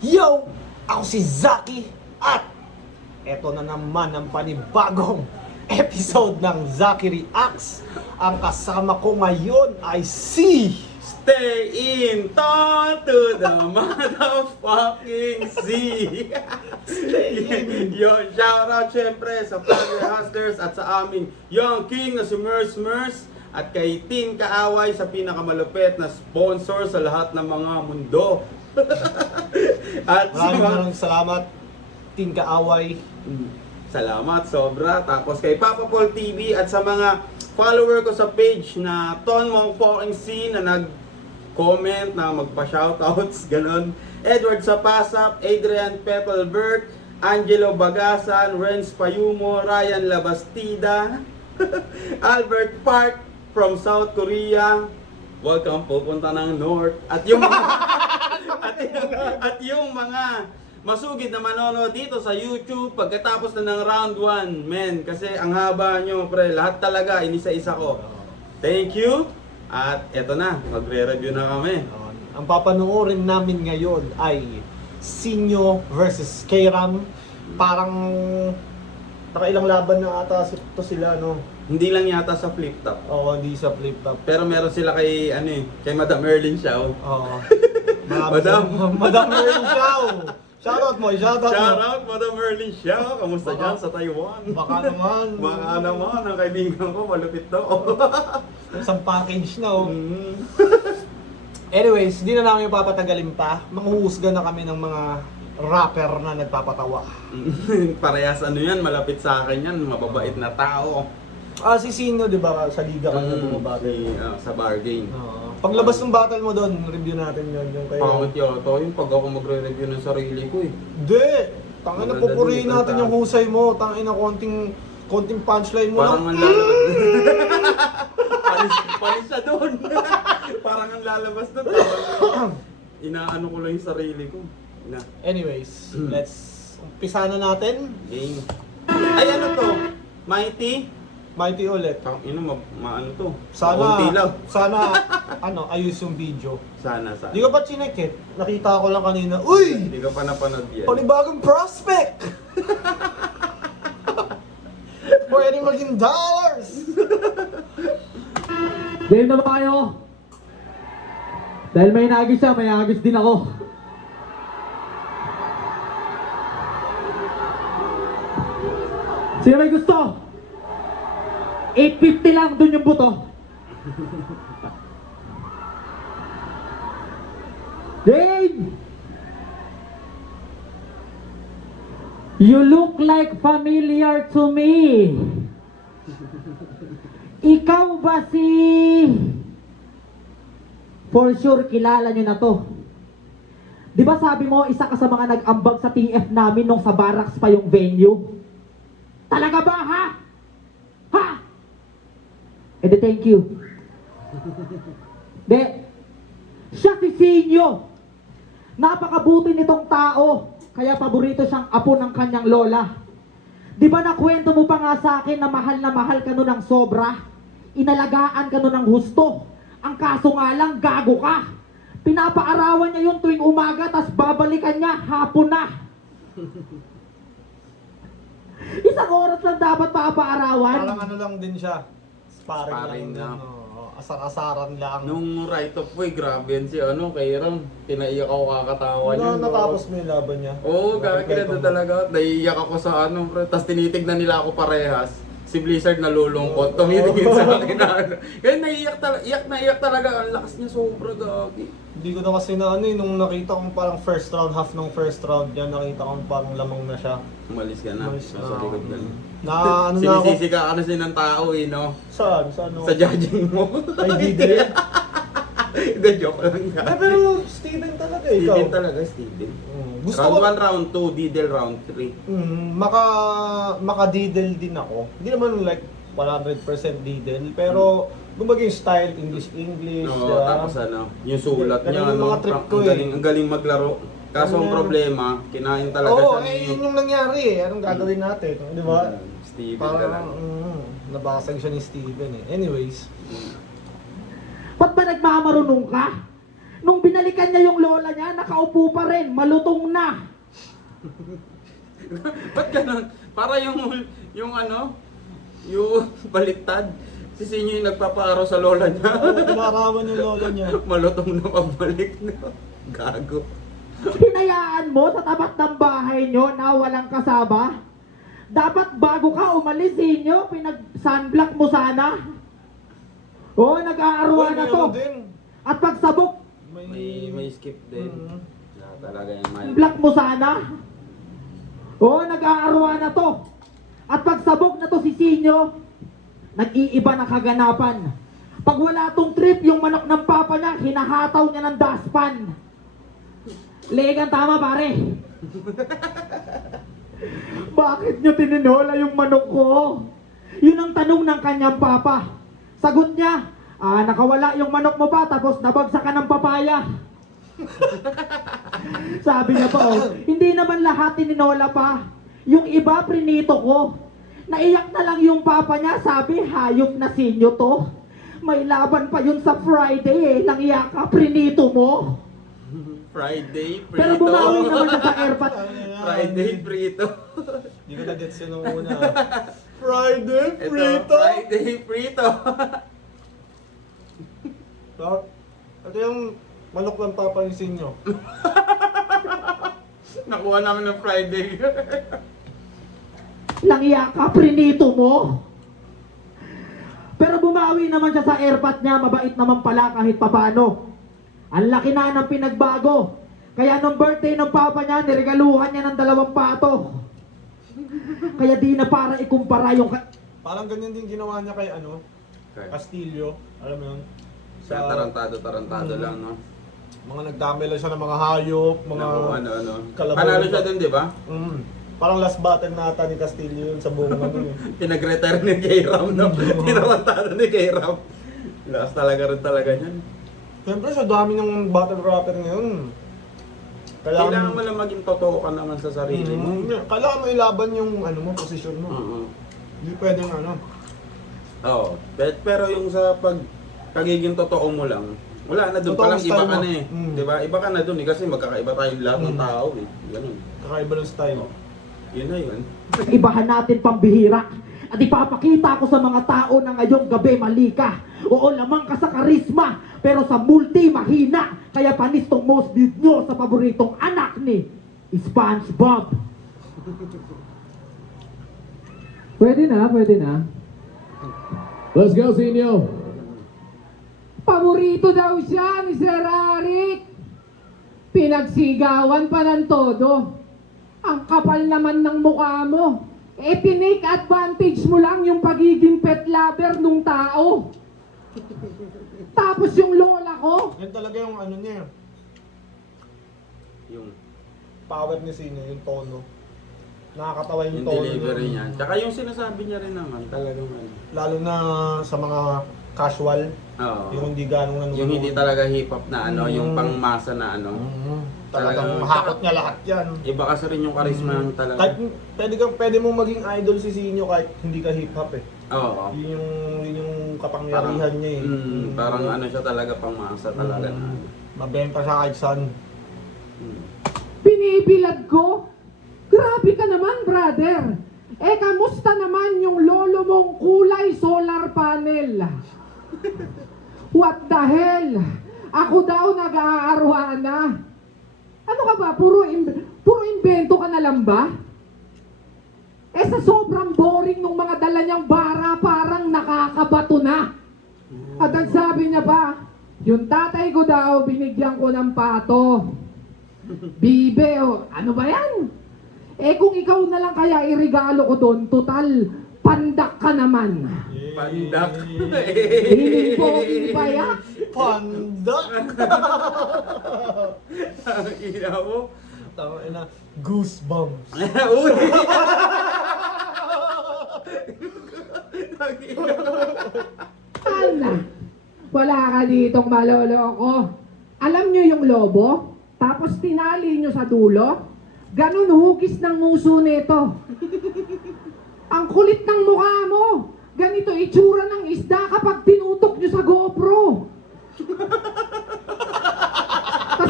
Yo! Ako si Zaki at eto na naman ang panibagong episode ng Zaki Reacts. Ang kasama ko ngayon ay si... Stay in to the motherfucking sea. Yo, shout out syempre sa Flower Hustlers at sa aming Young King na si Mers at kay Tin Kaaway sa pinakamalupit na sponsor sa lahat ng mga mundo. At Maraming salamat, Team Kaaway. Salamat, sobra. Tapos kay Papa Paul TV at sa mga follower ko sa page na Ton Mong Fucking C na nag-comment na magpa-shoutouts, ganun. Edward Sapasap, Adrian Petalbert, Angelo Bagasan, Renz Payumo, Ryan Labastida, Albert Park from South Korea. Welcome, pupunta ng North. At yung mga, at yung mga masugid na manonood dito sa YouTube pagkatapos na ng round 1, men. Kasi ang haba nyo, pre. Lahat talaga, inisa-isa ko. Thank you. At eto na, magre-review na kami. Ang papanoorin namin ngayon ay Sinyo versus Kram. Parang nakailang laban na ata to sila, no? Hindi lang yata sa flip top. Oo, hindi sa flip top. Pero meron sila kay, kay Madam Erlyn Xiao. Oo. Madam Erlyn Xiao. Shoutout mo, shoutout mo. Shout out, Madam Erlyn Xiao. Kamusta dyan sa Taiwan? Baka naman. Baka naman, ang kaibigan ko, malupit to. Isang package na, oh. Mm. Anyways, hindi na namin papatagalin pa. Manghuhusga na kami ng mga rapper na nagpapatawa. Parehas yan, malapit sa akin yan, mababait na tao. Si Sino, di ba, sa liga ka na bumabate. Sa bar game. Paglabas ng battle mo doon, review natin yun. Yung kayo. Pangit yata yung pag ako magre-review ng sarili ko eh. Hindi! Tangin na, Maganda pupurihin din, natin tanda. yung husay mo. Tangin na, konting punchline mo Parang lang. ang lalabas. Palis na doon. Parang ang lalabas doon. Inaano ko lang yung sarili ko. Anyways, let's umpisa na natin. Game. Ay, ano to? Mighty? Mighty ulit. Maano to? Sana, Kaunti lang. ayos yung video. Sana. Di ko pa chinek eh. Nakita ko lang kanina, uy! Hindi ka pa napanood yan. Panibagong prospect! Pwede maging dollars! Game na ba kayo? Dahil may nagis siya, may agis din ako. Sino may gusto? 850 lang, dun yung buto. Game! You look like familiar to me. Ikaw ba si... For sure, kilala nyo na to. Di ba sabi mo, isa ka sa mga nag-ambag sa TF namin nung sa barracks pa yung venue? Talaga ba, ha? Ha? Eh di, thank you. De, siya si Sinyo. Napakabuti nitong tao. Kaya paborito siyang apo ng kanyang lola. Di ba nakwento mo pa nga sa akin na mahal ka nun ng sobra? Inalagaan ka nun ng husto. Ang kaso nga lang, gago ka. Pinapaarawan niya yun tuwing umaga, tas babalikan niya hapon na. Isang oras lang dapat papaarawan. Parang ano lang din siya. Sparring lang. Asar-asaran lang. Nung right of way, grabe yan si kay Ram. Tinaiyak ako kakatawa niya. Natapos mo yung laban niya. Oo, kakakilala talaga. Naiiyak ako sa pre. Tapos tinitignan nila ako parehas. Si Blizzard nalulungkot. Tumitingin sa akin na Kaya naiiyak talaga. Ang lakas niya sobra, gagi. Hindi ko na kasi nung nakita kong parang first round, half ng first round yan, nakita kong parang lamang na siya. Umalis ka na. Umalis Nasa na. likod ka na. Na ako. Sinisisi ka ng tao no? Saan? Sa judging mo. Ay, Diddle? Hindi, joke lang yan. Pero Steven talaga, ikaw. Steven talaga, Steven. Gusto Round ko, 1, round 2, Diddle round 3. maka-diddle din ako. Hindi naman like 100% diddle, pero gumaga yung style, English. Oo, tapos yung sulat Ganun niya, yung mga trip ko ang galing maglaro. Kaso ang problema, kinain talaga Oo, siya ni... yun yung nangyari eh. Anong gagawin natin? Di ba? Steven Parang, talaga. nabasag siya ni Steven eh. Anyways. Ba't ba nagmamarunong ka? Nung binalikan niya yung lola niya, nakaupo pa rin, malutong na. Ba't ganun? Para yung ano, yung baliktad. Si Sinyo yung nagpapaaraw sa lola niya. Pinarawan yung lola niya. Malutong na pagbalik na. Gago. Hinayaan mo sa tapat ng bahay nyo na walang kasama? Dapat bago ka umalis, Sinyo, pinag-sunblock mo sana. Oo, nag-aaruan na to. Meron din. At pagsabok, May skip din. Yeah, talaga yung may... sunblock mo sana. Oo, nag-aaruan na to. At pagsabog na to si Sinyo, nag-iiba na kaganapan. Pag wala tong trip, yung manok ng papa niya, hinahataw niya ng daspan. Legan, tama pare. Bakit niyo tininola yung manok ko? Yun ang tanong ng kanyang papa. Sagot niya, nakawala yung manok mo pa tapos nabagsak ka ng papaya. Sabi niya pa, hindi naman lahat tininola pa. Yung iba, prinito ko. Naiyak na lang yung papa niya, sabi, hayop na Sinyo to. May laban pa yun sa Friday Nangiyak ka, prinito mo. Friday, prito. Pero bumawi naman siya sa airpot. Friday, prito. Hindi ko na-gets yun nung una. Friday, Ito, prito! Friday, prito. Ito yung manok ng papa ni Sinyo. Nakuha namin ng Friday. Nangiyak ka, prinito mo. Pero bumawi naman siya sa airpot niya, mabait naman pala kahit papano. Ang laki na ng pinagbago. Kaya nung birthday ng papa niya, niregaluhan niya ng 2 pato. Kaya di na para ikumpara yung... Parang ganyan din ginawa niya kay ano, Castillo. Alam mo yun? Sa tarantado lang, no? Mga nagdamay lang siya ng mga hayop, mga... Ano. kalabaw. Panalo siya dun, di ba? Parang last battle na ata ni Castillo yun sa buong ano yun. Pinag-retire ni K-Ram, no? Tinawantado ni K-Ram. Last talaga rin talaga yan. Siyempre sa dami ng battle rapper ngayon. Kailangan mo lang maging totoo ka naman sa sarili mo. Kailangan mo ilaban yung ano mo, posisyon mo. Hindi pwedeng ano. Oo. Pero yung sa pagiging totoo mo lang, wala na doon. Totoo Palang iba style ka mo. na eh. Diba? Iba ka na doon eh. Kasi magkakaiba tayong lahat ng tao eh. Ganun. Kakaiba ng style. Yun na yun. Ibahan natin pambihira. At ipapakita ko sa mga tao na ngayong gabi mali ka. Oo, lamang ka sa karisma, pero sa multi mahina. Kaya panis tong most viewed nyo sa paboritong anak ni SpongeBob. Pwede na. Let's go, Sinyo. Paborito daw siya ni Sir Arik. Pinagsigawan pa ng todo. Ang kapal naman ng mukha mo. Tinake advantage mo lang yung pagiging pet lover nung tao. Tapos yung lola ko, Yan talaga yung ano niya. Yung Power ni Sinyo, yung tono. Nakakatawa yung yung tono delivery niya. Tsaka yung sinasabi niya rin naman, talagang ano. Lalo na sa mga casual. Oo. Yung hindi ganong nanonood. Yung hindi talaga hip-hop na ano, yung pangmasa na ano. Talagang Talagang- mahakot niya lahat yan. Iba kasi rin yung charisma ng talaga. Kahit pwede mong maging idol si Sinyo kahit hindi ka hip-hop eh. Oo. Yun yung kapangyarihan niya eh. Parang ano siya talaga, pangmasa talaga na. Mabenta siya kahit saan. binibilad ko. Grabe ka naman, brother. Kamusta naman yung lolo mong kulay solar panel? What the hell? Ako daw nag-aarwana. Ano ka ba? Puro invento ka na lang ba? Sa sobrang boring ng mga dala niyang bara, parang nakakabato na. At ang sabi niya pa, yung tatay ko daw, binigyan ko ng pato. Bibe, ano ba yan? Kung ikaw na lang kaya irigalo ko doon, total, pandak ka naman. Pandak. Hiling po, ipayak. Pandak! Ang ina mo. Tama na, goosebumps. Uy! Ang ina mo. Ana, wala ka ditong maloloko. Alam nyo yung lobo? Tapos tinali nyo sa dulo? Ganun hugis ng nguso nito. Ang kulit ng mukha mo. Ganito itsura ng isda kapag tinutok nyo sa GoPro.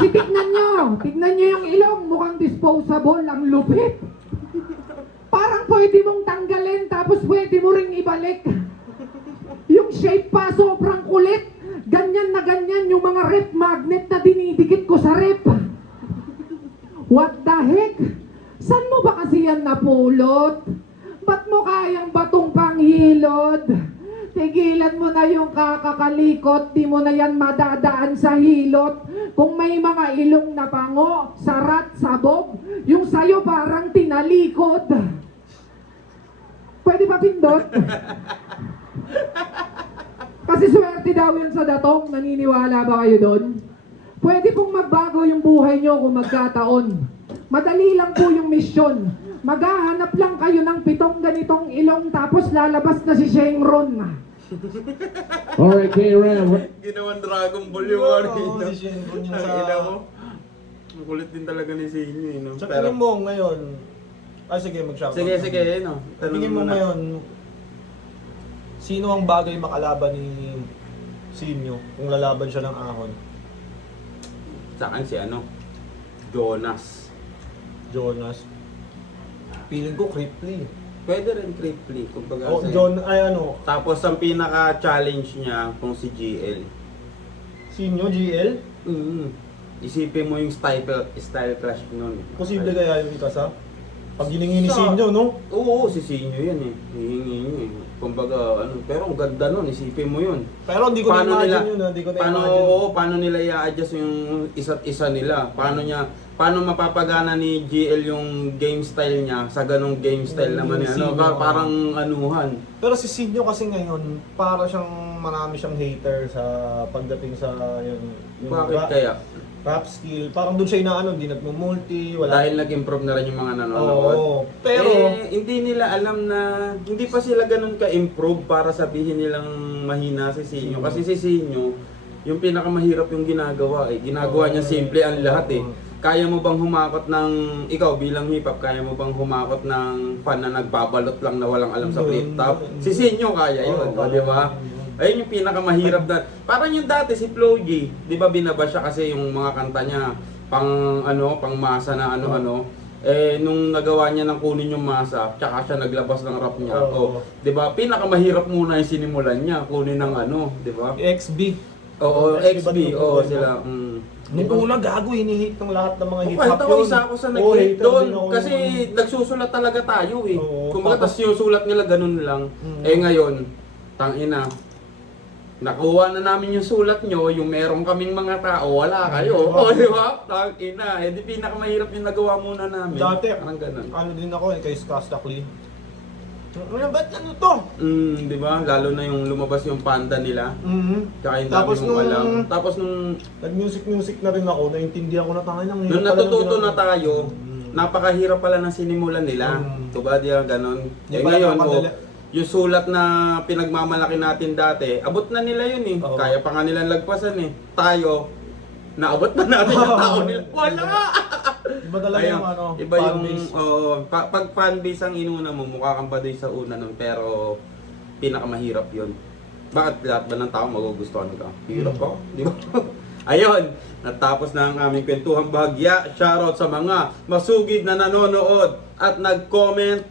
Kasi tignan nyo yung ilong, mukhang disposable, ang lupit. Parang pwede mong tanggalin, tapos pwede mo ring ibalik. Yung shape pa, sobrang kulit. Ganyan na ganyan yung mga rep magnet na dinidikit ko sa rep. What the heck? San mo ba kasi yan napulot? Ba't mo kayang batong panghilod? Tigilan mo na yung kakakalikot, di mo na yan madadaan sa hilot. Kung may mga ilong na pango, sarat, sabog, yung sayo parang tinalikod. Pwede ba pindot? Kasi swerte daw yun sa datong, naniniwala ba kayo doon? Pwede pong magbago yung buhay nyo kung magkataon. Madali lang po yung misyon. Maghahanap lang kayo ng 7 ganitong ilong tapos lalabas na si Shenron. Alright, K-Ram. Ginawan Dragon Ball yung Oo, ano. si Shenron yun Ang sa- ina mo. Ang kulit din talaga ni Sinyo, eh, no? Sa tingin mo ngayon, sige, mag-shoutout. Sige, no? Sa tingin mo ngayon, sino ang bagay makalaban ni Sinyo kung lalaban siya ng ahon? Sa akin si ano? Jonas. Jonas. Feeling ko Cripply. Pwede rin Cripply, kumbaga. Oh, sa'yo. ano, Tapos ang pinaka-challenge niya kung si GL. Sinyo, GL? Isipin mo yung style clash nun. Posible kaya yung ikasa? Pag hiningi ni Sa- Sinyo, no? Oo, si Sinyo yan eh. Hihingi niyo eh. Kumbaga, ano, pero ang ganda nun, isipin mo yun. Pero hindi ko na-imagine yun, hindi ko na-imagine. Paano nila i-adjust yung isa't isa nila? Paano mapapagana ni GL yung game style niya sa ganong game style Yung naman niya? Ano, Sinyo. parang anuhan. Pero si Sinyo kasi ngayon, para siyang marami siyang hater sa pagdating sa yung Bakit kaya? rap skill. Parang doon siya inaano, hindi nagmumulti, wala. Dahil nag-improve na rin yung mga nanonood. Oo. Pero, hindi nila alam na hindi pa sila ganun ka-improve para sabihin nilang mahina si Sinyo. Kasi si Sinyo, yung pinakamahirap yung ginagawa eh. Ginagawa niya simple ang lahat eh. Kaya mo bang humakot ng, ikaw bilang hip-hop, kaya mo bang humakot ng fan na nagbabalot lang na walang alam sa flip-top? Si Sinyo kaya yun, Oo, di ba? Ayun yung pinakamahirap na, parang yung dati si Flo G, di ba binaba siya kasi yung mga kanta niya, pang masa na ano-ano. Nung nagawa niya ng kunin yung masa, tsaka siya naglabas ng rap niya. Oo. Di ba? Pinakamahirap muna yung sinimulan niya, kunin ng ano, di ba? XB. Oo, XB XB, ba oo yun? sila. Nung una, gago, hinihit ng lahat ng mga hip-hop Kahit ako isa ako sa Oo, nag-hate hater doon din ako kasi nun. nagsusulat talaga tayo eh. Oo. Kumbaga tas yung sulat nila ganun lang. Mm. Ngayon, tangina, nakuha na namin yung sulat nyo, yung meron kaming mga tao, wala kayo. Oo. O, di ba? Tangina, di pinakamahirap yung nagawa muna namin. Dati, Parang ganun. ano din ako kay Skastakli. Ba't ano to? Di ba? Lalo na yung lumabas yung panda nila. Tsaka yung Tapos dami mong alam. Tapos nung nag-music na rin ako, naintindihan ko na tayo ng Nung natututo na tayo, Mm. napakahirap pala ng sinimulan nila. Mm. Diba, di ba, ganon. Di ba, Ngayon, napadali- yung sulat na pinagmamalaki natin dati, abot na nila yun eh. Oo. Kaya pa nga nilang lagpasan eh. Tayo, naabot pa natin yung tao nila. Wala! Iba talaga Ayun, yung ano, iba yung, fanbase. pag fanbase ang inuna mo, mukha kang baduy sa una nun, pero pinakamahirap yun. Bakit lahat ba ng tao magugustuhan ka? Hirap ko, di ba? Ayun, natapos na ang aming kwentuhang bahagya. Shoutout sa mga masugid na nanonood at nag-comment.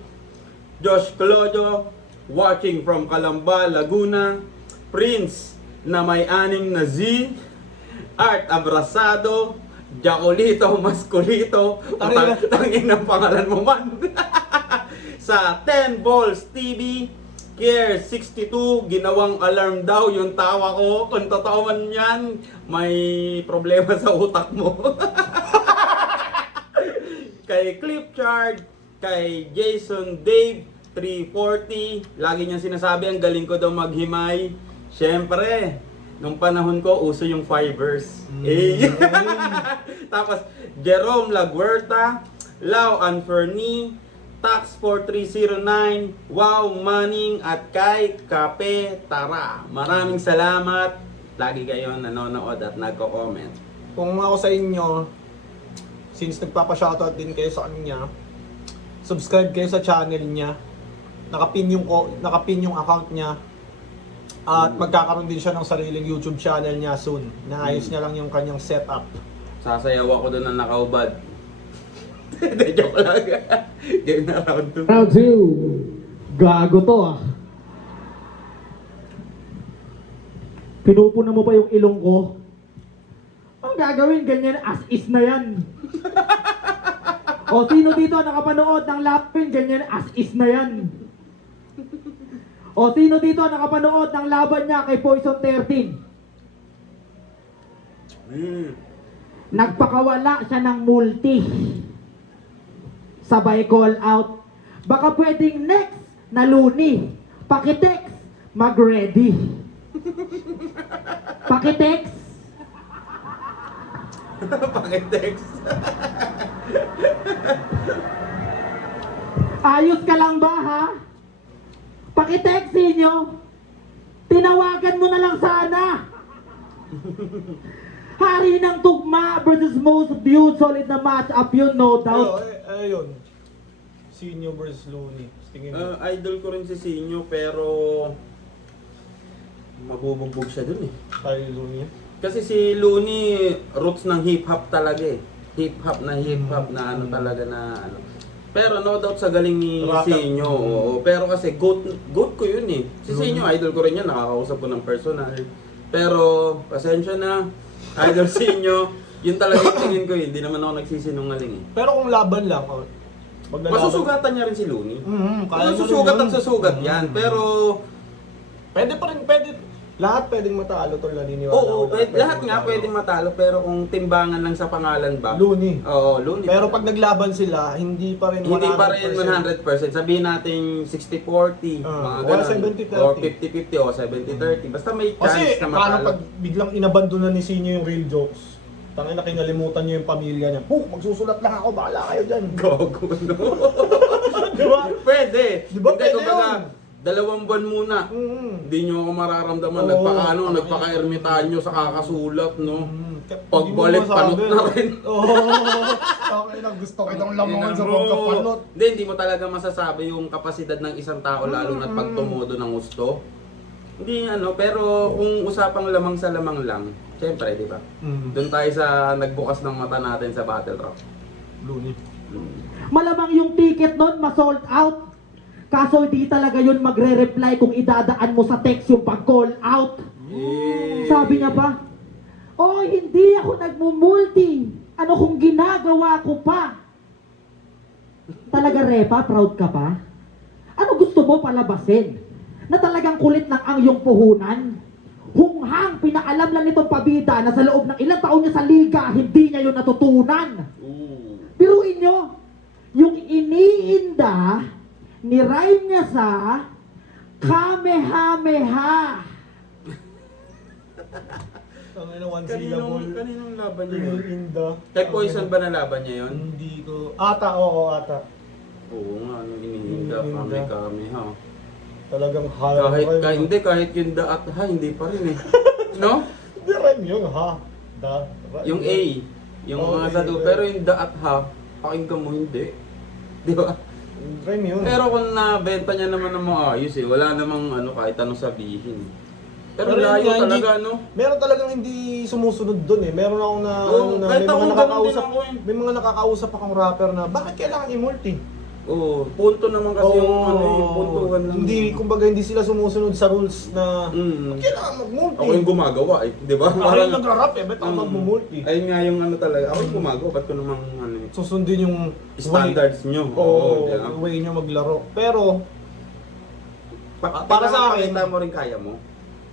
Josh Clodio, watching from Calamba, Laguna. Prince na may 6 na Z. Art Abrasado. Jacolito Masculito. Tangin ng pangalan mo man. Sa 10 Balls TV. Care 62, ginawang alarm daw yung tawa ko. Kung totoo man yan, may problema sa utak mo. Kay Clipchard, kay Jason Dave 340, lagi niyang sinasabi ang galing ko daw maghimay. Siyempre, nung panahon ko, uso yung fibers. Tapos, Jerome Laguerta, Lau Anferni, Tax 4309, Wow Manning at kay Kape Tara. Maraming salamat. Lagi kayo nanonood at nagko-comment. Kung ako sa inyo, since nagpapa-shoutout din kayo sa kanya, subscribe kayo sa channel niya. Nakapin yung account niya. At magkakaroon din siya ng sariling YouTube channel niya soon. Naayos niya lang yung kanyang setup. Sasayaw ako doon na nakaubad. Hindi, joke lang. Game na round 2. Round 2. Gago to ah. Pinupuna mo pa yung ilong ko. Ang gagawin, ganyan as is na yan. O sino dito nakapanood ng Lapin, ganyan as is na yan. O sino dito nakapanood ng laban niya kay Poison 13? Nagpakawala siya ng multi. Sabay call out. Baka pwedeng next na Looney. Pakitext, mag-ready. Pakitext. Pakitext. Ayos ka lang ba ha? Pakitext inyo. Tinawagan mo na lang sana. Hari ng tugma versus most viewed solid na match up yun, no doubt. Ayun. Sinyo versus Looney. Tingin mo. Idol ko rin si Sinyo pero mabubugbog siya dun eh. Kay Looney. Kasi si Looney roots ng hip-hop talaga eh. Hip-hop na ano talaga na ano. Pero no doubt sa galing ni Rapper. Sinyo. Oo. Pero kasi goat ko yun eh. Si Sinyo, idol ko rin yan. Nakakausap ko ng personal. Pero pasensya na. Idol Sinyo. Yun talaga yung tingin ko eh. Hindi naman ako nagsisinungaling eh. Pero kung laban lang, maglalaban. Masusugatan niya rin si Looney. Kaya Susugat at susugat yan. Pero Pwede pa rin, lahat pwedeng matalo tol, naniniwala oo, ako. lahat nga pwedeng matalo pero kung timbangan lang sa pangalan ba? Looney. Oo, Looney. Pero pag naglaban sila, hindi pa rin 100%. hindi pa rin 100%. Sabihin natin 60-40, mga o ganun. 70-30. Or 50-50 o 70-30. Basta may chance Kasi na paano matalo. pag biglang inabandonan ni Sinyo yung real jokes? Tangina, kinalimutan niyo yung pamilya niya. Magsusulat lang ako, bahala kayo dyan. Gogo, no? Di ba? Pwede. Di ba Hindi, pwede kumbaga, yun? 2 buwan muna. Hindi nyo ako mararamdaman. Oo. Nagpaka-ermitanyo sa kakasulat, no? Hindi Pagbalik, mo panot masabi. na rin. Oo. Bakit lang gusto kitang lamangan sa pagkapanot. Hindi mo talaga masasabi yung kapasidad ng isang tao lalo na pag tumudo ng gusto. Hindi pero kung usapang lamang sa lamang lang, syempre, di ba? Doon tayo sa nagbukas ng mata natin sa Battle Rock. Looney. Malamang yung ticket nun ma-sold out. Kaso hindi talaga yun magre-reply kung idadaan mo sa text yung pag-call out. Sabi niya pa, oh, hindi ako nagmumulti. Ano kung ginagawa ko pa? Talaga, Repa, proud ka pa? Ano gusto mo palabasin? Na talagang kulit lang ang iyong puhunan? Hunghang pinaalam lang nitong pabida na sa loob ng ilang taon niya sa liga, hindi niya yun natutunan. Biruin nyo, yung iniinda, ni-rhyme niya sa Kamehameha. Tangina, one syllable. Kaninong laban niya yun? Inda. Kay Poison ba nalaban niya yun? Hindi ko. Oo, ata. Oo nga, nung inihinda kami ha. Talagang Kahit yung da at ha, hindi pa rin eh. No? Hindi rin yung ha. Yung A, yung Oo, mga A, sa do, pero yung da at ha, pakinggan mo hindi. Di ba? Rhyme yun. Pero kung nabenta niya naman ng maayos wala namang kahit anong sabihin. Pero layo yun nga, talaga, hindi- no? Meron talagang hindi sumusunod dun eh. Meron akong Oo, kahit may ako mga ganun nakakausap, din ako eh. may mga nakakausap akong rapper na bakit kailangan i-multi? Oo, punto naman kasi yung yung puntuhan lang. Hindi, kumbaga hindi sila sumusunod sa rules na Mm. kailangan mag-multi. Ako yung gumagawa di ba? Ako yung nagra-rap ba't ako mag-multi? Ayun nga yung talaga, ako yung gumagawa, ba't ko namang Susundin yung standards nyo. Oo, di ba? way nyo maglaro. Pero, para sa akin- pakita mo rin kaya mo.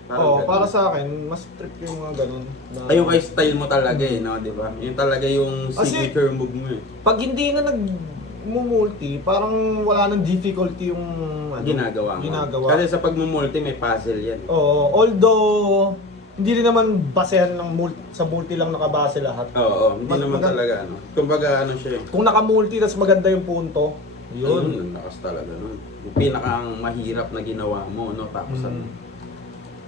Parang para ganun. sa akin, mas trip yung mga ganun. Na, Ay, yung style mo talaga no, di ba? Yung talaga yung Kasi- signature move mo Pag hindi na nag-multi, parang wala nang difficulty yung ginagawa mo. ginagawa. Kasi sa pagmumulti may puzzle yan. Oo, although hindi rin naman basehan ng sa multi lang nakabase lahat. Oo, hindi Mas naman maganda- talaga Kumbaga siya Kung naka-multi tas maganda yung punto, Yun, yun. ang lakas talaga nun. Yung pinakang mahirap na ginawa mo, no? Tapos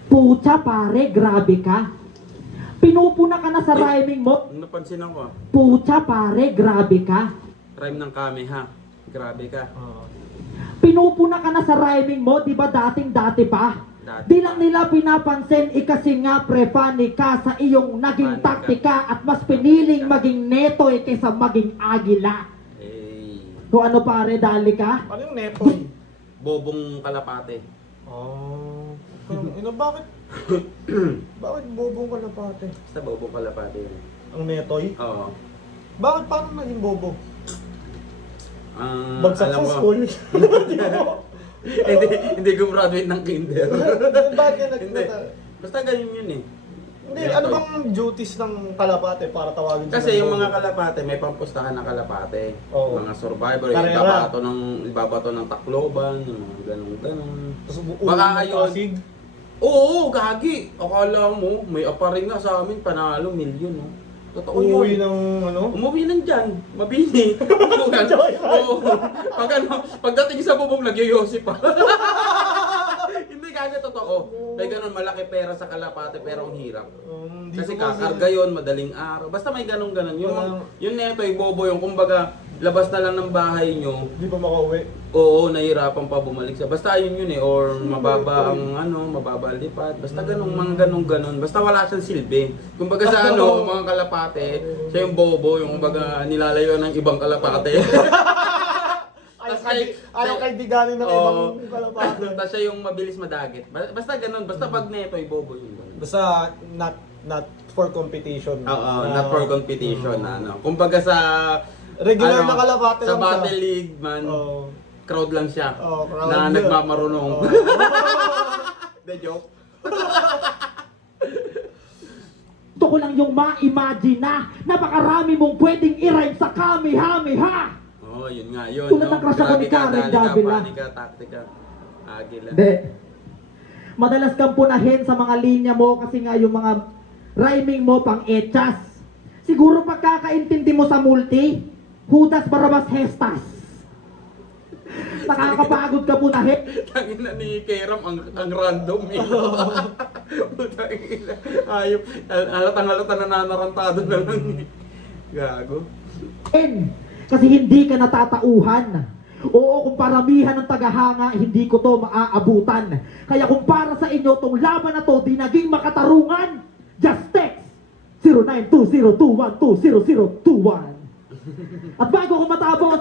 Pucha pare, grabe ka. Pinupuna ka na sa rhyming mo. napansin ako Pucha pare, grabe ka. Rhyme ng kame ha. Grabe ka. Oo. Pinupuna ka na sa rhyming mo, di ba dating-dati pa? Di lang nila pinapansin, kasi nga prepani ka sa iyong naging taktika at mas piniling maging netoy kaysa maging agila. Eh, Kung ano pare, dali ka? Ano yung netoy? bobong kalapate. Oh. Bakit? Bakit bobong kalapate? Basta bobong kalapate yun. Ang netoy? Oo. Bakit paano naging bobo? Ang Bagsak alam sa ko- school? hindi gumraduate ng kinder. Bakit ka Hindi. Basta ganyan yun eh. Hindi, ano bang duties ng kalapate para tawagin Kasi silang yung bobo? mga kalapate, may pampustahan ng kalapate. Oo. Mga survivor, Karera. ibabato ng Tacloban, yung mga ganun-ganun. Tapos Baka ng ayun. Pasig. Oo, gagi. Akala mo, may aparing nga sa amin, panalo, milyon. No? Totoo Uuwi yun. ng ano? Umuwi lang dyan, mabini. Oo. Pagdating sa bubong, nagyoyosi pa. Hindi kanya totoo. May ganun, malaki pera sa kalapate, pero ang hirap. Dito Kasi kakarga yun, madaling araw. Basta may ganun-ganun. Yung neto, yung bobo, yung kumbaga, labas na lang ng bahay nyo, Di pa makauwi. oo, nahihirapan pa bumalik siya. Basta ayun yun eh, or mababa ang mababa ang lipat. Basta mga ganun. Basta wala siyang silbi. Kumbaga sa mga kalapate, siya yung bobo, yung kumbaga nilalayo ng ibang kalapate. Ayaw kaibiganin ng ibang kalapate. Tapos siya yung mabilis madagit. Basta ganun, basta pag neto, bobo yun. Basta not for competition. Oo, not for competition. Kumbaga sa Regular na kalapate sa lang siya. Battle League man, Oo. crowd lang siya. Oo, crowd na lang. nagmamarunong. Oo. The joke. Gusto ko lang yung ma-imagine na napakarami mong pwedeng i-rhyme sa Kamehameha. Oh, yun nga, yun. Tulad ng crush ako ni Karen Davila. Panika, taktika. Agila. Hindi. Madalas kang punahin sa mga linya mo kasi nga yung mga rhyming mo pang echas. Siguro pagkakaintindi mo sa multi, Judas Barabas Hestas. Nakakapagod ka punahin. Tangina ni Keram, ang random eh. Putang ina. Ayop. Halatang-halata na nanarantado na lang eh. Gago. Kasi hindi ka natatauhan. Oo, kung paramihan ng tagahanga, hindi ko to maaabutan. Kaya kung para sa inyo tong laban na to di naging makatarungan, just text 092021200021. At bago ko matapos,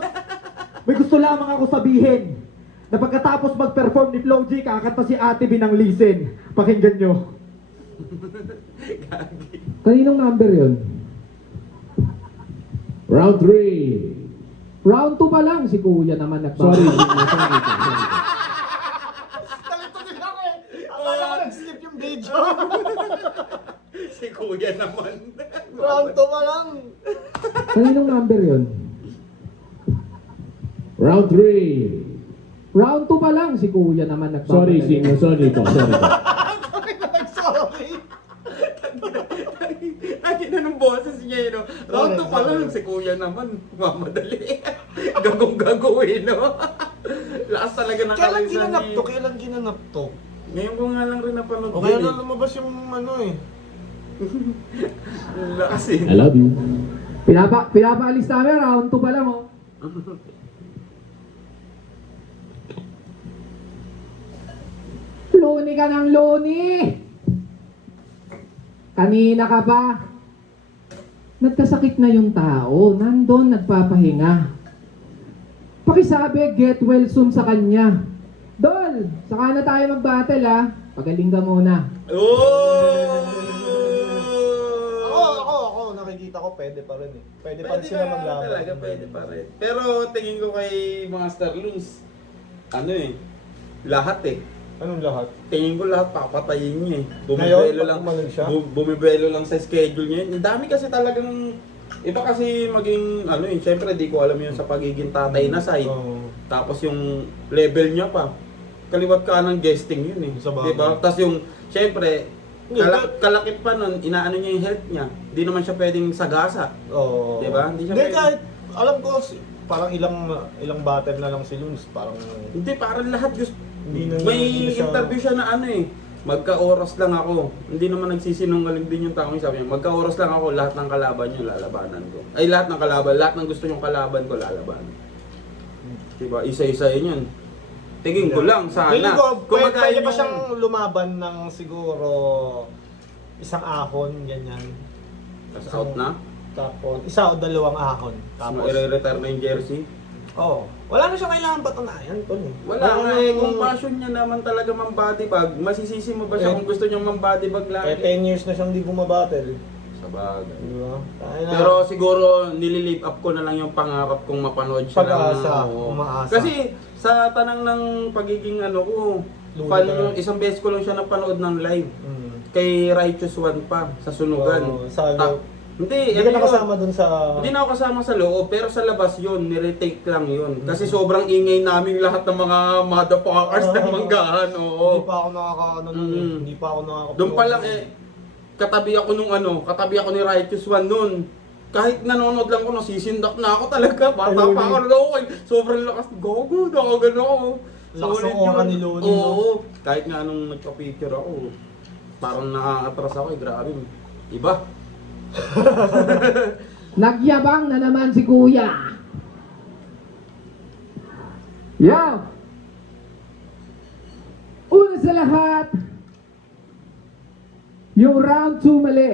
may gusto lamang ako sabihin na pagkatapos mag-perform ni Flo G, kakanta si Ate Binang Lisen. Pakinggan nyo. Kaninong number yun? Round 3. Round 2 pa lang, si Kuya naman Sorry, nagbabalik. Talito din ako eh. Akala ko nag-skip yung video. Si Kuya naman. Round 2 pa lang. Kaninong number yun? Round 3. Round 2 pa lang, si Kuya naman nagbabalik. Sorry, Singo. Sorry po. Sorry po. Sorry. Lagi na ng boses niya yun. Round 2 pa lang, si Kuya naman. Mamadali. Gagong-gagawin, no? Lakas talaga ng Kailan kalaysan ginanap ni- to? Kailan ginanap to? Ngayon ko nga lang rin napanood. O kaya yun na lumabas yung ano eh. Lakas eh. I love you. Pinapaalis namin, round 2 pa lang, oh. Loni ka ng loni! Kanina ka pa. Nagkasakit na yung tao, nandun nagpapahinga. Pakisabi, get well soon sa kanya. Dol, saka na tayo mag-battle ha. Pagaling ka muna. Oh! Ako, nakikita ko pwede pa rin eh. Pwede pa rin sila maglaban. Talaga, pwede pa rin. Pero tingin ko kay Master Luis, ano eh, lahat eh. Anong lahat? Tingin ko lahat papatayin niya eh. Ngayon, pag umalag siya? Bumibelo lang sa schedule niya. Ang dami kasi talagang, iba kasi maging, ano eh, syempre di ko alam yun sa pagiging tatay na side. Oo. Tapos yung level niya pa, kaliwat kanan guesting yun eh. Sa bagay. Diba? Tapos yung, syempre, kalakip pa nun, inaano niya yung health niya. Hindi naman siya pwedeng sagasa. Oo. Diba? Hindi siya Hindi, pwede. kahit, alam ko, parang ilang battle na lang si Lunes. Parang, Hindi, parang lahat gusto. Hindi na- May hindi na siya- interview siya na ano eh. Magka-oras lang ako. Hindi naman nagsisinungaling din yung tao yung sabi niya. Magka-oras lang ako, lahat ng kalaban niyo lalabanan ko. Ay, lahat ng kalaban, lahat ng gusto niyong kalaban ko lalabanan. Diba? Isa-isa yun yun. Tingin ko lang, sana. Feeling ko, Kumbaga, pwede pa yung- siyang lumaban ng siguro isang ahon, ganyan. Tapos out na? Tapos, isa o dalawang ahon. Tapos, Tapos, i-retire na yung jersey? wala na siya kailangan patunayan, Tol. Wala nga eh, kung passion niya naman talaga mang-bodybag, masisisi mo ba siya kung gusto niyang mang-bodybag lagi? 10 years na siyang di bumabattle. Sa bagay. Di ba? Tayo na. Pero siguro nililive up ko na lang yung pangarap kong mapanood siya Pag-asa, Oo. umaasa. Kasi sa tanang ng pagiging ano ko, Lulo fan, ka na. isang beses ko lang siya napanood ng live. Mm. Kay Righteous One pa, sa Sunugan. Oo, sa loob. Hindi, Hindi ano ka yun? nakasama dun sa... Hindi na ako kasama sa loob, pero sa labas yun, niretake lang yun. Kasi sobrang ingay namin lahat ng mga motherfuckers ng manggahan, oo. Hindi pa ako nakakaano nun eh. Hindi pa ako nakaka... Doon pa lang katabi ako ni Righteous One nun. Kahit nanonood lang ko, nasisindak na ako talaga. Bata pa ako, sobrang lakas. Gogo, nakagano ako. Lakas ng Solid aura yun. ni Loni, Oo. Kahit nga nung nagpa-picture ako, parang nakakatras ako grabe. Iba. Nagyabang na naman si Kuya. Yo! Una sa lahat, yung round 2 mali.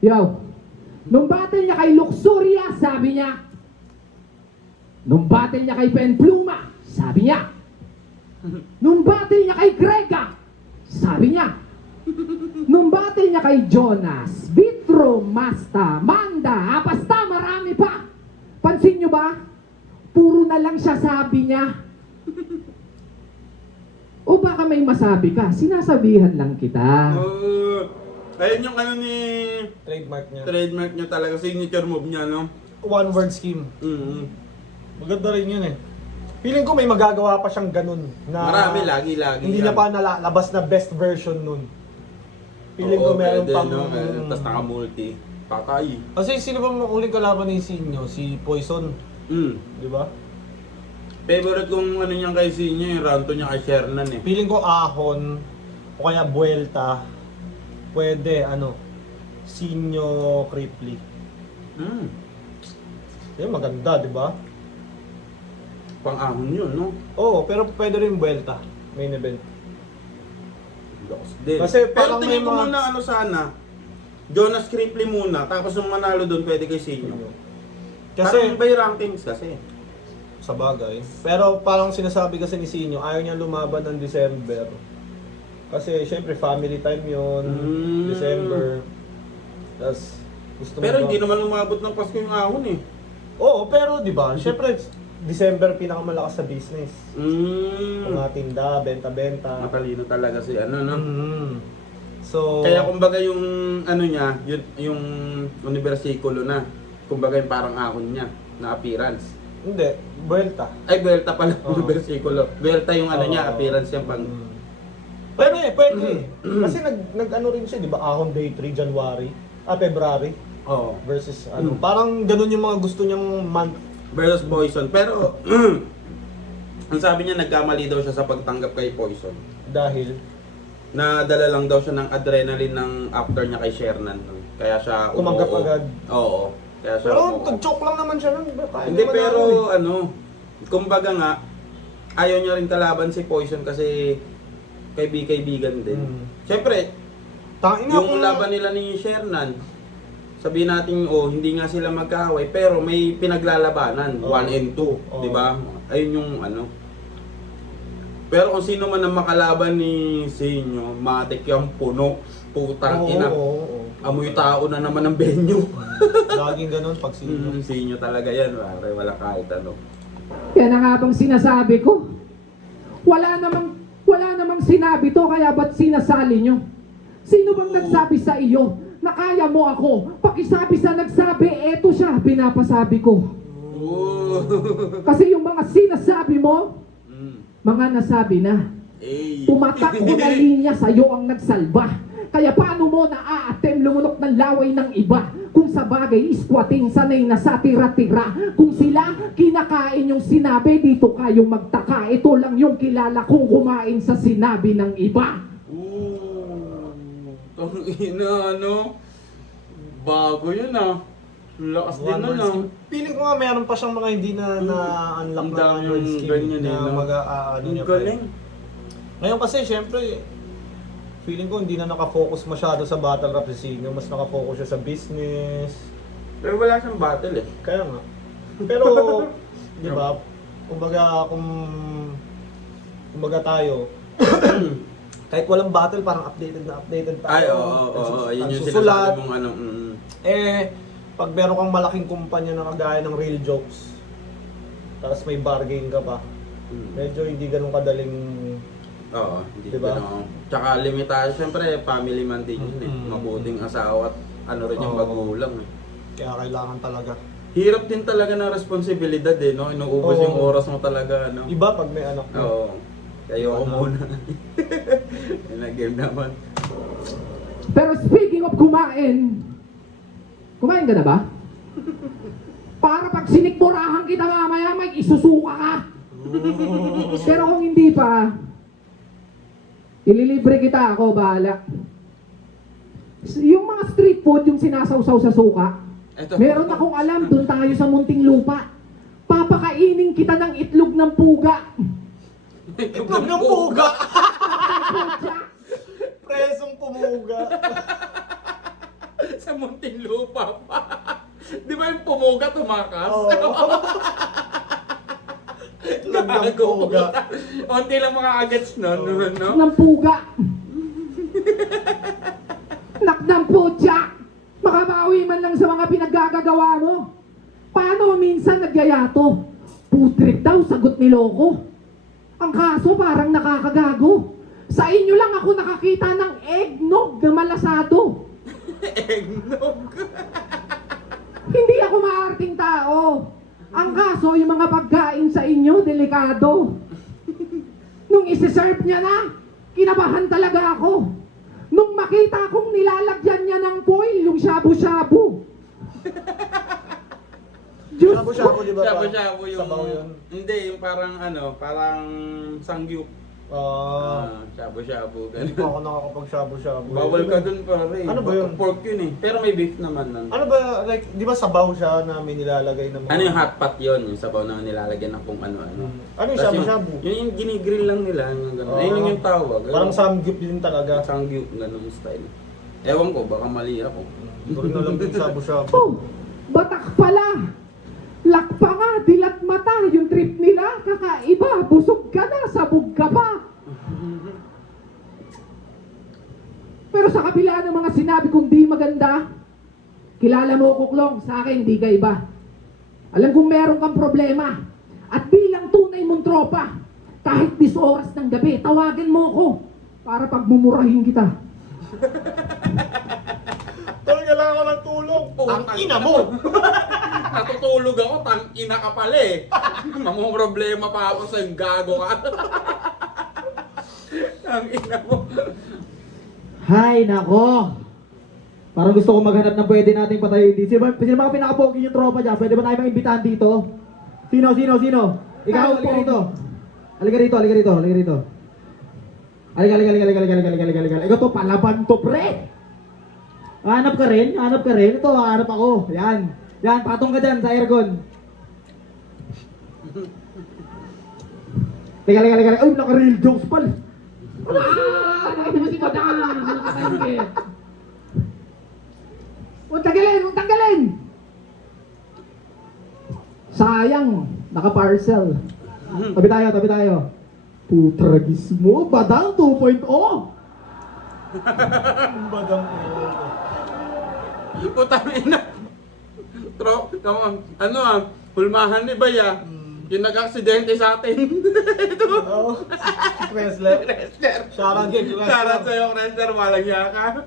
Yo! Nung battle niya kay Luxuria, sabi niya. Nung battle niya kay Penpluma, sabi niya. Nung battle niya kay Grega, sabi niya. Nung battle niya kay Jonas, Vitro, Masta, Manda, basta marami pa. Pansin nyo ba? Puro na lang siya sabi niya. O baka may masabi ka, sinasabihan lang kita. Ayun yung ano ni Trademark niya. trademark niya talaga, signature move niya, no? One word scheme. Mm-hmm. Maganda rin yun eh. Feeling ko may magagawa pa siyang ganun. Na Marami, lagi. Hindi yan. na pa nalalabas na best version nun. Feeling ko Oo, meron pwede, pang... no? Tapos naka-multi. Patay. Kasi sino ba makuling kalaban ni Sinyo? Si Poison. Di ba? Favorite kong ano niyang kay Sinyo, yung round 2 niya kay Shernan eh. Feeling ko ahon o kaya buwelta. Pwede, Sinyo Cripply. Yan, maganda, di ba? Pang-ahon yun, no? Oo, pero pwede rin buwelta. Main event. Lost din. Kasi Pero parang tingin may ko mga- muna sana, Jonas Cripply muna, tapos nung manalo doon, pwede kay Sinyo. Kasi, Parang by rankings kasi. sa bagay. Pero parang sinasabi kasi ni Sinyo, ayaw niya lumaban ng December. Kasi syempre family time yun, December. Tapos gusto mo Pero ba- hindi naman umabot ng Pasko yung ahon eh. Oo, pero di ba? Syempre December pinakamalakas sa business. Mga tinda, benta-benta. Matalino talaga si ano, no? So, Kaya kumbaga yung ano niya, yung universikulo na. Kumbaga yung parang ahon niya na appearance. hindi, buwelta. Ay, Vuelta pala, Oo. versikulo. Vuelta yung ano niya, Oo. appearance niya pag... Pwede. Kasi nag-ano rin siya, di ba? Ahon Day 3, February Oo. versus parang ganun yung mga gusto niyang month. Versus Poison. Pero, ang sabi niya, nagkamali daw siya sa pagtanggap kay Poison. Dahil, Nadala lang daw siya ng adrenaline ng after niya kay Shernan. No? Kaya siya Tumanggap umuo. agad. Oo. Kaya siya pero umuo. tag-choke lang naman siya nun. Kaya Hindi, naman pero ano kumbaga nga, ayaw niya rin kalaban si Poison kasi kaibigan din. eh. Siyempre, Tangina yung kung- laban nila ni Shernan, sabihin natin, hindi nga sila magkaaway, pero may pinaglalabanan, Oo. 1 and 2, Oo. di ba? Ayun yung ano. Pero kung sino man ang makalaban ni Sinyo, matik yung puno, putang ina. Oo. Amoy tao na naman ang venue. Laging ganun pag sino. Sinyo talaga yan, pare, wala kahit ano. Yan ang habang sinasabi ko. Wala namang sinabi to, kaya ba't sinasali nyo? Sino bang nagsabi sa iyo na kaya mo ako? Pakisabi sa nagsabi, eto siya, pinapasabi ko. Kasi yung mga sinasabi mo, mga nasabi na. Tumatakbo na linya sa'yo ang nagsalba. Kaya paano mo na-a-attempt lumunok ng laway ng iba? Kung sa bagay, squatting, sanay na sa tira-tira. Kung sila, kinakain yung sinabi, dito kayong magtaka. Ito lang yung kilala kong kumain sa sinabi ng iba. Tangina, ano? Bago yun ah. Ang lakas din One nun, word no? scheme. Feeling ko nga meron pa siyang mga hindi na-unlock Ang na dami one word yung scheme ganyan eh, na no? ano Ang niya. galing. Ngayon kasi, syempre, feeling ko hindi na nakafocus masyado sa battle rap si Sinyo. Mas nakafocus siya sa business. Pero wala siyang battle eh. Kaya nga. Pero, di ba, kumbaga tayo, kahit walang battle, parang updated tayo. Ay, oo. Yun yung Nagsusulat. sinasabi mong ano. Pag meron kang malaking kumpanya na kagaya ng Real Jokes, tapos may bargain ka pa, medyo hindi ganun kadaling. Oo, hindi Diba? ganun. Tsaka limitado, syempre, family man din yun eh. Mabuting asawa at ano rin yung Oo. magulang eh. Kaya kailangan talaga. Hirap din talaga ng responsibilidad eh, no? Inuubos Oo. yung oras mo talaga, no? Iba pag may anak ka. Oo. Kayo ako Iba na. muna. Yun ang game naman. Pero speaking of kumain ka na ba? Para pag sinikmurahan kita mamaya, may isusuka ka. Pero kung hindi pa, ililibre kita, ako bahala. Yung mga street food, yung sinasawsaw sa suka, Ito. meron akong alam, doon tayo sa munting lupa. Papakainin kita ng itlog ng puga. Itlog ng puga! Presong pumuga. Sa munting lupa pa. Di ba yung pumuga tumakas? Oo. Itlog ng puga. Unti lang mga agats nun, no? Ng puga. Nak ng putya. Makabawi man lang sa mga pinaggagawa mo. Paano minsan nagyayato? Putrik daw, sagot ni Loco. Ang kaso parang nakakagago. Sa inyo lang ako nakakita ng eggnog na malasado. Eggnog. Hindi ako maarting tao. Ang kaso, yung mga pagkain sa inyo, delikado. Nung isi-serve niya na, kinabahan talaga ako. Nung makita kong nilalagyan niya ng foil, yung shabu-shabu. Diyos ko. Shabu-shabu, di ba? Shabu-shabu yung... Sabaw yun. Hindi, yung parang parang sangyup. Shabu-shabu. Hindi pa ako nakakapag-shabu-shabu. Bawal ka dun pare. Ano ba yun? Pork yun eh. Pero may beef naman nun. Ano ba, like, di ba sabaw siya na may nilalagay na mga... Ano yung hot pot yun? Yung sabaw na nilalagyan ng kung ano-ano. Ano yung Tas shabu-shabu? Yung ginigrill lang nila. Yung gano'n. Ah. Ayun yung tawag. Parang samgyup din talaga. Sangyup, ganun style. Ewan ko, baka mali ako. Puro na lang din shabu-shabu. Oh, batak pala. Lakpa nga, dilat mata. Yung trip nila, kakaiba. Busog ka na, sabog ka pa. Pero sa kabila ng mga sinabi kong di maganda, kilala mo, Kuklong, sa akin di ka iba. Alam kong meron kang problema. At bilang tunay mong tropa, kahit 10 oras ng gabi, tawagin mo ko para pagmumurahin kita. Tol, kailangan ko ng tulong. Ang ina mo! Natutulog ako, tang-ina ka pala eh. Mamang problema pa ako sa gago ka. Tang-ina mo. Hay, nako. Parang gusto ko maghanap ng pwede nating patayin dito. Sino mga pinaka-pogi yung tropa dyan? Pwede ba tayo mag-imbitahan dito? Sino? Ikaw, halika rito. Halika rito. Halika. Ikaw to, palaban to, pre. Hanap ka rin. Ito, hanap ako. Yan, patong ka dyan sa aircon. Halika. Ay, naka-real jokes pala. Nakita mo si Madang! Huwag tanggalin! Sayang, naka-parcel. Tabi tayo. Putragis mo, Badang 2.0! Bagang Putang ina. Hulmahan ni Baya. Yung nag-aksidente sa atin. Oo. Si Chrysler. Shoutout kay Chrysler. Shoutout sa'yo, Chrysler. Malagya ka.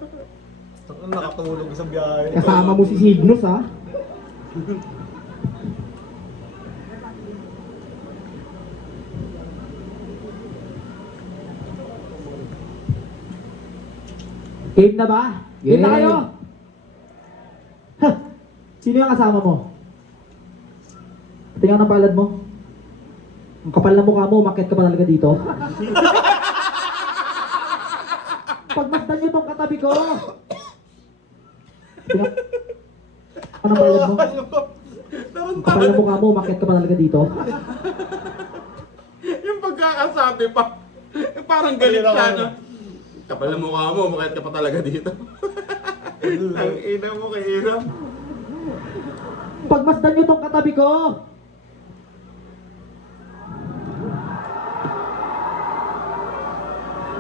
Nakatulog sa biyahe. Kasama mo si Signos, ha? Game na ba? Game na Yeah. kayo? Ha! Sino yung kasama mo? Tingnan ng palad mo. Ang kapal na mukha mo, umakyat ka pa talaga dito. Pagmasdan niyo tong katabi ko. Tingnan. Anong bayad mo? Tarantado. Kapal na mukha mo, umakyat ka pa talaga dito. Yung pagkakasabi pa, parang galit Ayun siya, ako. no? Kapal na mukha mo, makit ka pa talaga dito. Ang ina mo kay Ira. Pagmasdan nyo tong katabi ko.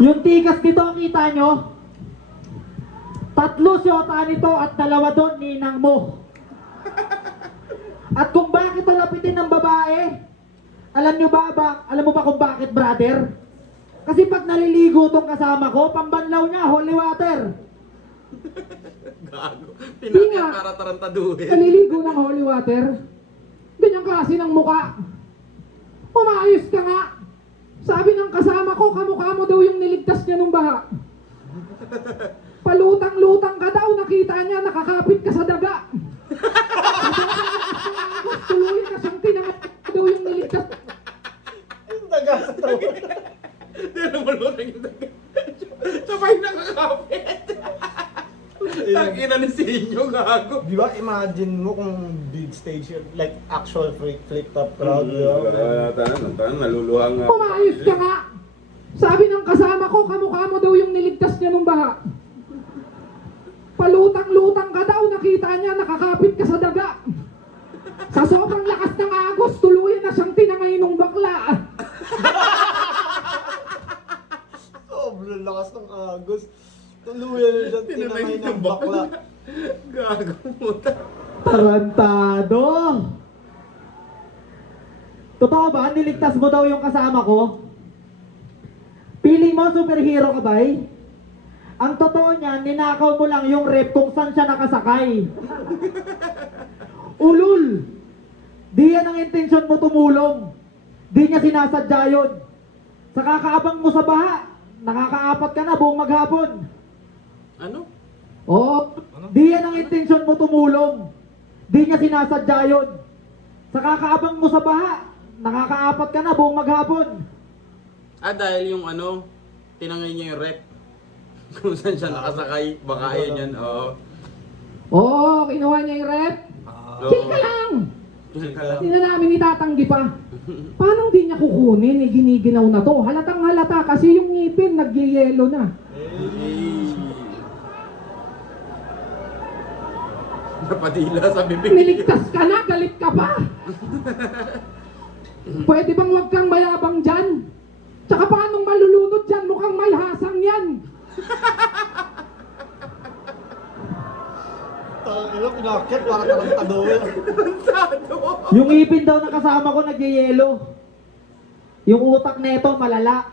Yung tikas nito, kita nyo? 3 siyota nito at 2 doon, ninang mo. At kung bakit ito lapitin ng babae, alam mo ba kung bakit, brother? Kasi pag naliligo tong kasama ko, pambanlaw niya, holy water. Gago. Di Pinakyan nga. para tarantaduhin. Naliligo ng holy water. Ganyan klase ng muka. Umayos ka nga. Sabi ng kasama ko, kamukha mo daw yung niligtas niya nung baha. Palutang-lutang ka daw, nakita niya, nakakapit ka sa daga. Tuloy ka siyang tinangat daw yung niligtas. Yung daga sa tawa. Hindi na malutang yung daga. Sabay nakakapit. Ang ina ni Sinyo, gago. Di ba, imagine mo kung big stage yun, like actual flip top crowd. di ba? Naluluha nga. Umayos ka nga. Sabi ng kasama ko, kamukha mo daw yung niligtas niya nung baha. Palutang-lutang ka daw, nakita niya, nakakapit ka sa daga. Sa sobrang lakas ng agos, tuluyan na siyang tinangay nung bakla. Sobrang lakas ng agos. Tuluyan na siya, tinamay ng bakla. Gago puta. Tarantado! Totoo ba? Niligtas mo daw yung kasama ko? Feeling mo superhero ka ba? Ang totoo niyan, ninakaw mo lang yung rep kung saan siya nakasakay. Ulul! Di yan ang intensyon mo tumulong. Di niya sinasadya yun. Sa kakaabang mo sa baha, nakakaapat ka na buong maghapon. Ano? Oo. Di yan ang intensyon mo tumulong. Di niya sinasadya yun. Sa kakaabang mo sa baha, nakakaapat ka na buong maghapon. Dahil yung ano, tinangay niya yung rep. Kung saan siya nakasakay, baka yun yan, oo. Oo, kinuha niya yung rep. Chill ka lang. Hindi na namin itatanggi pa. Paano hindi niya kukunin? Giniginaw na to. Halatang halata kasi yung ngipin nagyeyelo na. Napadila sa bibig. Niligtas ka na, galit ka pa. Pwede bang wag kang mayabang dyan? Tsaka paanong malulunod dyan? Mukhang may hasang yan. Ino, pinakit para tarantado yun. Yung ipin daw na kasama ko nagyeyelo. Yung utak neto malala.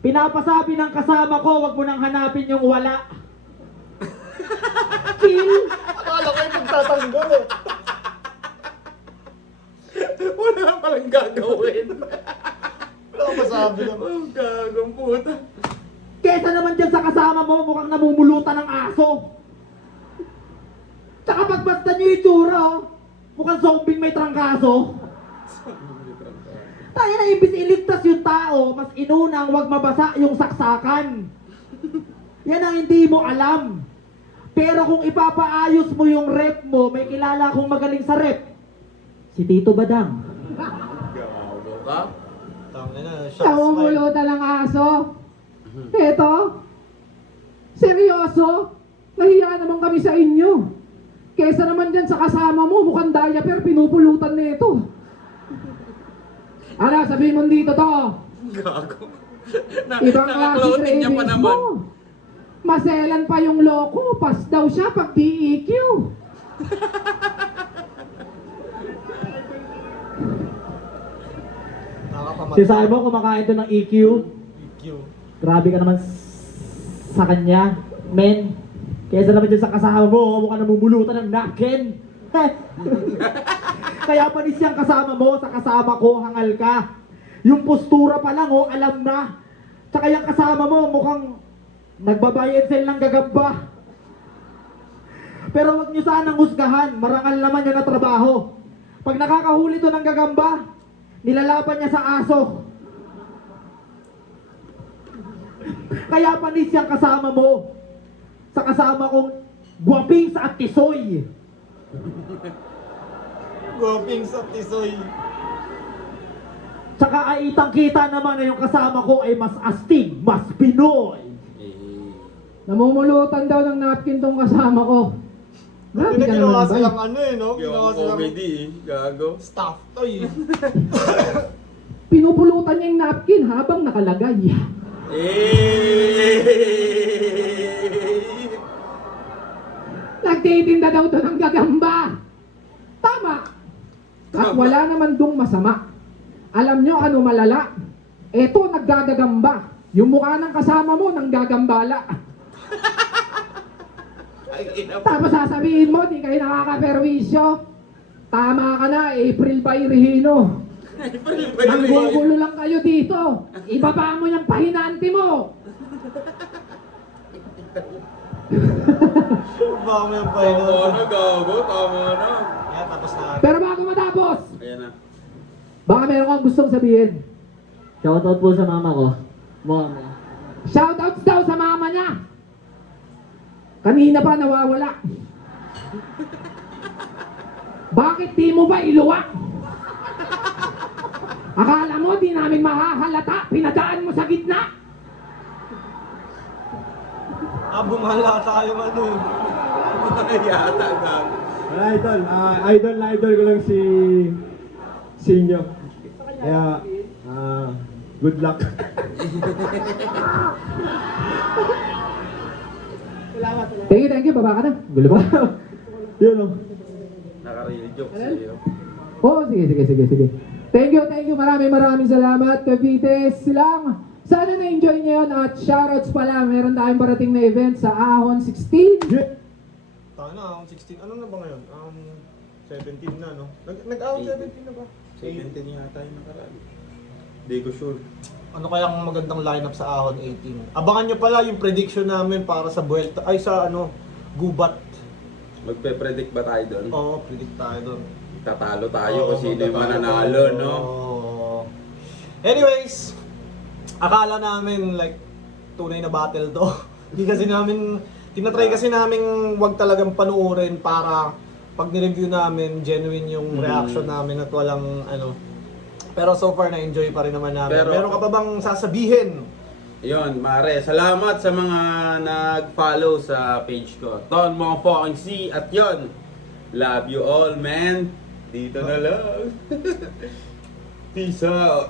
Pinapasabi ng kasama ko, wag mo nang hanapin yung wala. Chill. Akala ko yung pagtatanggol eh. Wala palang gagawin. Wala ko masabi naman. Oh, gagong puta. Kesa naman dyan sa kasama mo, mukhang namumulutan ng aso. Tsaka pagbasta nyo yung itsura, oh. Mukhang zombie may trangkaso. Tayo na imbis iligtas yung tao, mas inunang wag mabasa yung saksakan. Yan ang hindi mo alam. Pero kung ipapaayos mo yung rep mo, may kilala akong magaling sa rep. Si Tito Badang. Gago ka? Tama na, shots fired. Namumulutan ng aso. Eto, seryoso, nahiya naman kami sa inyo. Kesa naman dyan sa kasama mo, mukhang diaper, pinupulutan na ito. Ano, sabihin mo dito to. Gago. Ibang klase Naka-clothing niya pa cravings naman. mo. Maselan pa yung loko, pas daw siya pag DEQ. Nakakamatay. Sinasabi mo, kumakain doon ng EQ. EQ. Grabe ka naman sa kanya. Men, kesa naman dyan sa kasama mo, mukhang namumulutan ng nakin. Kaya panis yung kasama mo, sa kasama ko, hangal ka. Yung postura pa lang, oh, alam na. Tsaka yung kasama mo, mukhang nagbabayad sale ng gagamba. Pero wag nyo sanang husgahan, marangal naman yan na trabaho. Pag nakakahuli to ng gagamba, nilalaban niya sa aso. Kaya panis yung kasama mo sa kasama kong guwaping sa Atisoy. Goping sa tisoy. Tsaka ay itang-kita naman na yung kasama ko ay mas astig, mas Pinoy. Namumulutan daw ng napkin tong kasama ko. Grabe ka Ginawa naman, silang bay. ano eh, no? Ginawa Yung silang comedy eh, gago. staff toy. Pinupulutan niya yung napkin habang nakalagay. Nagtitinda daw to ng gagamba. Tama. At wala naman dong masama. Alam nyo ano malala? Eto naggagagamba. Yung mukha ng kasama mo nang gagambala. Tapos sasabihin mo, di kayo nakakaperwisyo. Tama ka na, April Bayrihino. Nanggugulo lang kayo dito. Ibaba mo yung pahinanti mo. Baka may Tama pahinon. na, gago, tama na. Yan, tapos na. Pero bago matapos, Ayan na. baka meron kang gustong sabihin. Shoutout po sa mama ko. Mama. Shoutouts daw sa mama niya. Kanina pa nawawala. Bakit di mo ba iluwa? Akala mo di namin mahahalata, pinadaan mo sa gitna. Bumala tayong ano eh. Yata, gago. Wala idol, idol ko lang si Sinyo. Kaya, good luck. Thank you, baba ka na. Gulo ba? Yun o. Naka-real joke sa'yo. Oo, sige. Thank you, maraming salamat, Cavites lang. Sana na-enjoy niyo yun at shoutouts pala, meron tayong parating na event sa Ahon 16. Tayo na, 16. Ano na ba ngayon? 17 na, no? Nag-out 17 na ba? 17 yata yung nakaraan. Hindi ko sure. Ano kayang magandang lineup sa Ahon 18? Abangan nyo pala yung prediction namin para sa Vuelta, ay sa ano, Gubat. Magpe-predict ba tayo doon? Oo, predict tayo doon. Tatalo tayo Oo, kung sino yung magtatalo mananalo, tayo. no? Oo. Anyways, akala namin like tunay na battle to. Hindi kasi namin, tinatry kasi namin wag talagang panuorin para pag nireview namin, genuine yung reaction namin at walang ano. Pero so far na-enjoy pa rin naman namin. Pero- Meron ka pa bang sasabihin? Yun, Mare, salamat sa mga nag-follow sa page ko. Ton Mong Fucking C at yun. Love you all, man. Dito na lang. Peace out.